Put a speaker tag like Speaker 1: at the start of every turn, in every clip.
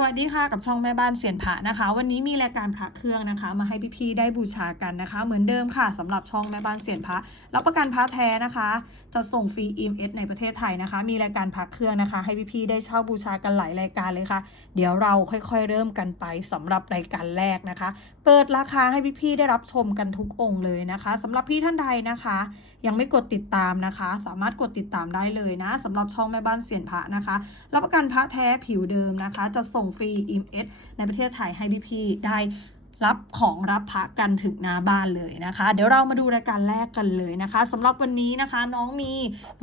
Speaker 1: สวัสดีค่ะกับช่องแม่บ้านเสียนพระนะคะ วันนี้มีรายการพระเครื่องนะคะ มาให้พี่ๆได้บูชากันนะคะ เหมือนเดิมค่ะสำหรับช่องแม่บ้านเสียนพระรับประกันพระแท้นะคะ จะส่งฟรี EMS ในประเทศไทยนะคะ มีรายการพระเครื่องนะคะ ให้พี่ๆได้เช่าบูชากันหลายรายการเลยค่ะ เดี๋ยวเราค่อยๆ เริ่มกันไปสำหรับรายการแรกนะคะ เปิดราคาให้พี่ๆได้รับชมกันทุกองค์เลยนะคะสำหรับพี่ท่านใดนะคะ ยังไม่กดติดตามนะคะ สามารถกดติดตามได้เลยนะสำหรับช่องแม่บ้านเสียนพระนะคะ รับประกันพระแท้ผิวเดิมนะคะ จะส่งฟรี EMS ในประเทศไทยให้พี่ๆได้รับของรับพระกันถึงหน้าบ้านเลยนะคะ เดี๋ยวเรามาดูรายการแรกกันเลยนะคะสำหรับวันนี้นะคะน้องมี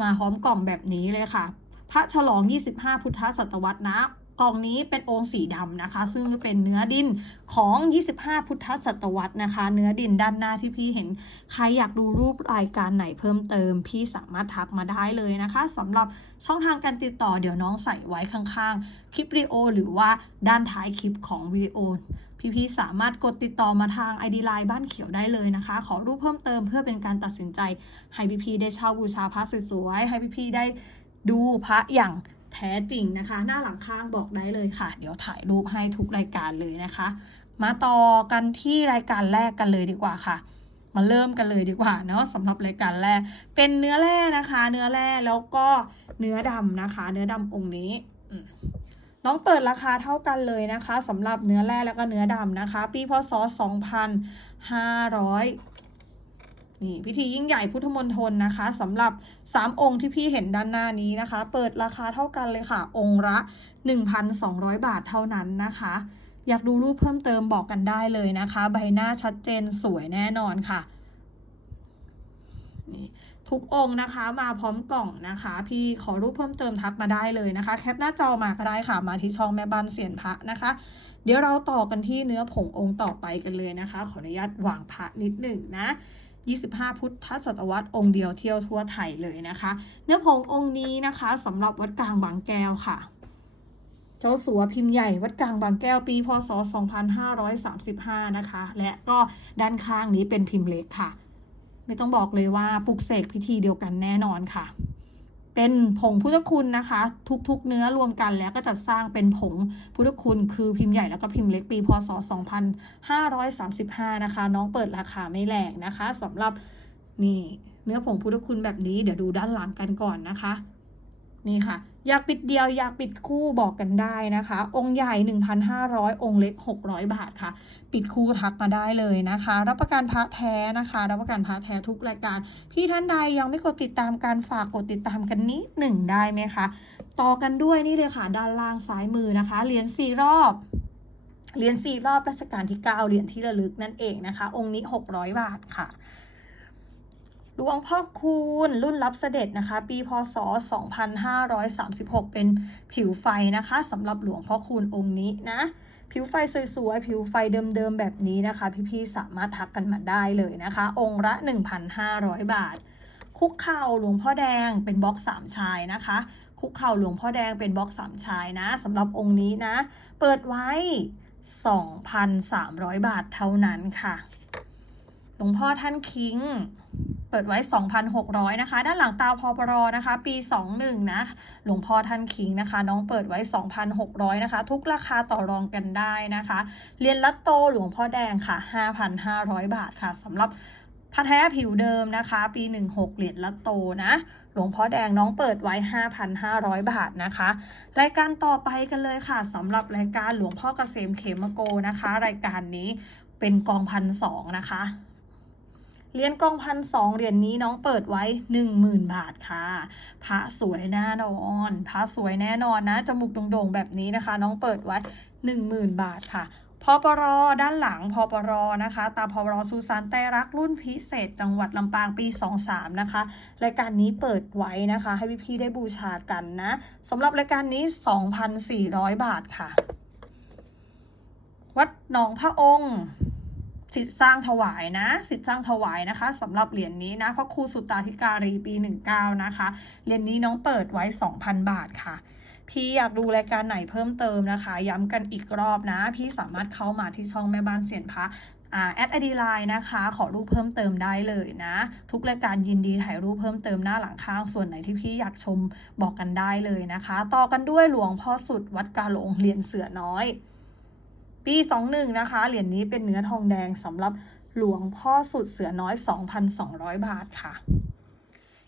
Speaker 1: มาพร้อมกล่องแบบนี้เลยค่ะ พระฉลอง 25 พุทธศตวรรษนะ กล่องนี้เป็นองค์สีดำนะคะ ซึ่งเป็นเนื้อดินของ 25 พุทธศตวรรษนะคะ เนื้อดินด้านหน้าที่พี่เห็น ใครอยากดูรูปรายการไหนเพิ่มเติม พี่สามารถทักมาได้เลยนะคะสำหรับช่องทางการติดต่อเดี๋ยวน้องใส่ไว้ข้างๆ คลิปวิดีโอ หรือว่าด้านท้ายคลิปของวิดีโอ พี่ๆสามารถกดติดต่อมาทาง ID Line บ้านเขียวได้เลยนะคะ ขอรูปเพิ่มเติมเพื่อเป็นการตัดสินใจให้พี่ๆได้เช่าบูชาพระสวยๆให้พี่ๆได้ดูพระอย่าง แท้จริงนะคะ หน้าหลังข้างบอกได้เลยค่ะ เดี๋ยวถ่ายรูปให้ทุกรายการเลยนะคะ มาต่อกันที่รายการแรกกันเลยดีกว่าค่ะ มาเริ่มกันเลยดีกว่าเนาะสำหรับรายการแรก เป็นเนื้อแร่นะคะ เนื้อแร่แล้วก็เนื้อดำนะคะ เนื้อดำองค์นี้น้องเปิดราคาเท่ากันเลยนะคะสำหรับเนื้อแร่แล้วก็เนื้อดำนะคะ ปีพศ 2500 นี่พิธียิ่งใหญ่พุทธมณฑลนะคะสำหรับ 3 องค์ที่พี่เห็นด้านหน้านี้นะคะ เปิดราคาเท่ากันเลยค่ะ องค์ละ 1,200 บาทเท่านั้นนะคะ อยากดูรูปเพิ่มเติมบอกกันได้เลยนะคะ ใบหน้าชัดเจนสวยแน่นอนค่ะนี่ทุกองค์นะคะมาพร้อมกล่องนะคะ พี่ขอรูปเพิ่มเติมทักมาได้เลยนะคะ แคปหน้าจอมาก็ได้ค่ะ มาที่ช่องแม่บ้านเสียนพระนะคะ เดี๋ยวเราต่อกันที่เนื้อผงองค์ต่อไปกันเลยนะคะ ขออนุญาตวางพระนิดหนึ่งนะ 25 พุทธศตวรรษองค์เดียวเที่ยวทั่วไทยเลยนะคะ เนื้อผงองค์นี้นะคะสำหรับวัดกลางบางแก้วค่ะ เจ้าสัวพิมพ์ใหญ่วัดกลางบางแก้วปี พศ 2535 นะคะ และก็ด้านข้างนี้เป็นพิมพ์เล็กค่ะ ไม่ต้องบอกเลยว่าปลุกเสกพิธีเดียวกันแน่นอนค่ะ เป็นผงพุทธคุณนะคะ ทุกๆ เนื้อรวมกันแล้วก็จะสร้างเป็นผงพุทธคุณ คือพิมพ์ใหญ่แล้วก็พิมพ์เล็กปีพศ 2535 นะคะ น้องเปิดราคาไม่แรงนะคะสำหรับนี่เนื้อผงพุทธคุณแบบนี้เดี๋ยวดูด้านหลังกันก่อนนะคะ นี่ค่ะ อยากปิดเดียวอยากปิดคู่บอกกันได้นะคะ องค์ใหญ่ 1,500 องค์เล็ก 600 บาทค่ะ ปิดคู่ทักมาได้เลยนะคะ รับประกันพระแท้นะคะ รับประกันพระแท้ทุกรายการ พี่ท่านใดยังไม่กดติดตามการฝากกดติดตามกันนิดหนึ่งได้ไหมคะต่อกันด้วยนี่เลยค่ะด้านล่างซ้ายมือนะคะเหรียญสี่รอบเหรียญสี่รอบรัชกาลที่ 9เหรียญที่ระลึกนั่นเองนะคะ องค์นี้ 600 บาทค่ะ หลวงพ่อคูณรุ่นรับเสด็จนะคะ ปีพศ 2536 เป็นผิวไฟนะคะสำหรับหลวงพ่อคูณองค์นี้นะผิวไฟสวยๆ ผิวไฟเดิมๆ แบบนี้นะคะ พี่ๆ สามารถทักกันมาได้เลยนะคะ องค์ละ 1,500 บาท คุกเข่าหลวงพ่อแดงเป็นบล็อกสามชายนะคะ คุกเข่าหลวงพ่อแดงเป็นบล็อกสามชายนะสำหรับองค์นี้นะ เปิดไว้ 2,300 บาทเท่านั้นค่ะ หลวงพ่อท่านคิง ปิดไว้ 2,600 นะคะ ด้านหลังตาพอปรอนะคะ ปี 21 นะ หลวงพ่อท่านคิงนะคะ น้องเปิดไว้ 2,600 นะคะ ทุกราคาต่อรองกันได้นะคะ เรียนลัตโตหลวงพ่อแดงค่ะ 5,500 บาทค่ะสำหรับพระแท้ผิวเดิมนะคะ ปี 16 เหรียญลัตโตนะหลวงพ่อแดงน้องเปิดไว้ 5,500 บาทนะคะ รายการต่อไปกันเลยค่ะสำหรับรายการหลวงพ่อเกษมเขมโกนะคะ รายการนี้เป็นกองพันสองนะคะ เหรียญกองพันสองเหรียญนี้น้องเปิดไว้หนึ่งหมื่นบาทค่ะ พระสวยแน่นอน พระสวยแน่นอนนะ จมูกโด่งๆแบบนี้นะคะ น้องเปิดไว้หนึ่งหมื่นบาทค่ะพอปรด้านหลังพอปรนะคะ ตาพอปรสุสานไตรรักรุ่นพิเศษ จังหวัดลำปางปี 23 นะคะ รายการนี้เปิดไว้นะคะ ให้พี่ๆได้บูชากันนะสำหรับรายการนี้ 2,400 บาทค่ะ วัดหนองพระองค์ สิทธิ์สร้างถวายนะสิทธิ์สร้างถวายนะคะสำหรับเหรียญนี้นะพระครูสุตตาธิการีปี 19 นะคะเหรียญนี้น้องเปิดไว้ 2,000 บาทค่ะพี่อยากดูรายการไหนเพิ่มเติมนะคะ ย้ำกันอีกรอบนะ พี่สามารถเข้ามาที่ช่องแม่บ้านเสียนพระแอดไอดีไลน์นะคะ ขอรูปเพิ่มเติมได้เลยนะ ทุกรายการยินดีถ่ายรูปเพิ่มเติมหน้าหลังข้างส่วนไหนที่พี่อยากชมบอกกันได้เลยนะคะ ต่อกันด้วยหลวงพ่อสุดวัดกาหลงเหรียญเสือน้อย ปี 21 นะคะ เหรียญนี้เป็นเนื้อทองแดงสำหรับหลวงพ่อสุดเสือน้อย 2,200 บาทค่ะ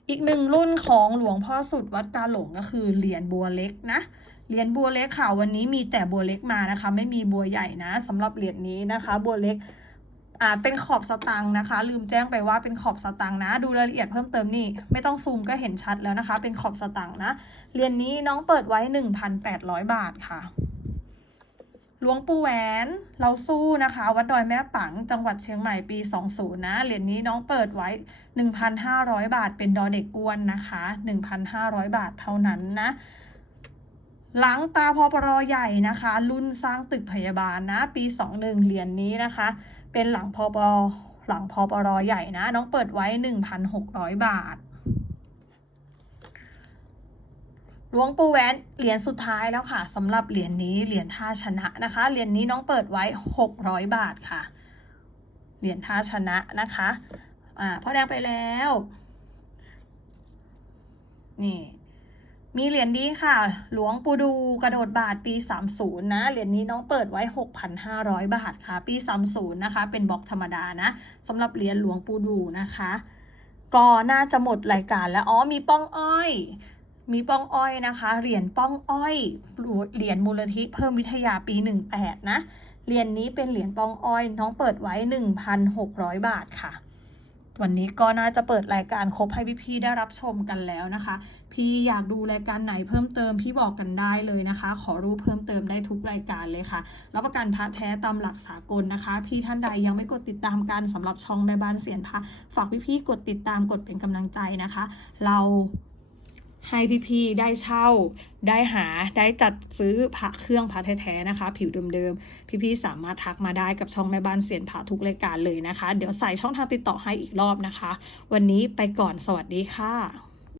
Speaker 1: อีกหนึ่งรุ่นของหลวงพ่อสุดวัดกาหลงก็คือเหรียญบัวเล็กนะ เหรียญบัวเล็กค่ะ วันนี้มีแต่บัวเล็กมานะคะ ไม่มีบัวใหญ่นะสำหรับเหรียญนี้นะคะ บัวเล็กอ่าเป็นขอบสตังค์นะคะ ลืมแจ้งไปว่าเป็นขอบสตังค์นะ ดูรายละเอียดเพิ่มเติมนี่ ไม่ต้องซูมก็เห็นชัดแล้วนะคะ เป็นขอบสตังค์นะ เหรียญนี้น้องเปิดไว้ 1,800 บาทค่ะ หลวงปู่แหวนเราสู้นะคะ วัดดอยแม่ปังจังหวัดเชียงใหม่ปี 20 นะ เหรียญนี้น้องเปิดไว้ 1,500 บาท เป็นดอเด็กอ้วนนะคะ 1,500 บาทเท่านั้นนะ หลังตาพอปรอใหญ่นะคะ รุ่นสร้างตึกพยาบาลนะ ปี 21 เหรียญนี้นะคะ เป็นหลังพอปรหลังพอปรใหญ่นะ น้องเปิดไว้ 1,600 บาท ห ลวงปู่แหวนเหรียญสุดท้ายแล้วค่ะสำหรับเหรียญนี้เหรียญท่าชนะนะคะเหรียญนี้น้องเปิดไว้ 600 บาทค่ะ เหรียญท่าชนะนะคะอ่าพ่อแดงไปแล้ว นี่มีเหรียญนี้ค่ะ หลวงปูดูกระโดดบาทปี 30 นะ เหรียญนี้น้องเปิดไว้ 6,500 บาทค่ะ ปี 30 นะคะ เป็นบล็อกธรรมดานะสำหรับเหรียญหลวงปูดูนะคะ ก็น่าจะหมดรายการแล้ว อ๋อ มีป้องอ้อย มีป้องอ้อยนะคะ เหรียญป้องอ้อย เหรียญมูลนิธิเพิ่มวิทยาปี 18 นะ เหรียญนี้เป็นเหรียญป้องอ้อย น้องเปิดไว้ 1,600 บาทค่ะ วันนี้ก็น่าจะเปิดรายการครบให้พี่ๆได้รับชมกันแล้วนะคะ พี่อยากดูรายการไหนเพิ่มเติมพี่บอกกันได้เลยนะคะ ขอรูปเพิ่มเติมได้ทุกรายการเลยค่ะ รับประกันพระแท้ตามหลักสากลนะคะ พี่ท่านใดยังไม่กดติดตามกันสำหรับช่องแม่บ้านเสียนพระฝากพี่ๆกดติดตามกดเป็นกำลังใจนะคะ เรา ให้พี่ๆได้เช่า ได้หาได้จัดซื้อพระเครื่องพระแท้ๆนะคะ ผิวเดิมๆ พี่ๆสามารถทักมาได้กับช่องแม่บ้านเสียนพระทุกรายการเลยนะคะ เดี๋ยวใส่ช่องทางติดต่อให้อีกรอบนะคะ วันนี้ไปก่อนสวัสดีค่ะ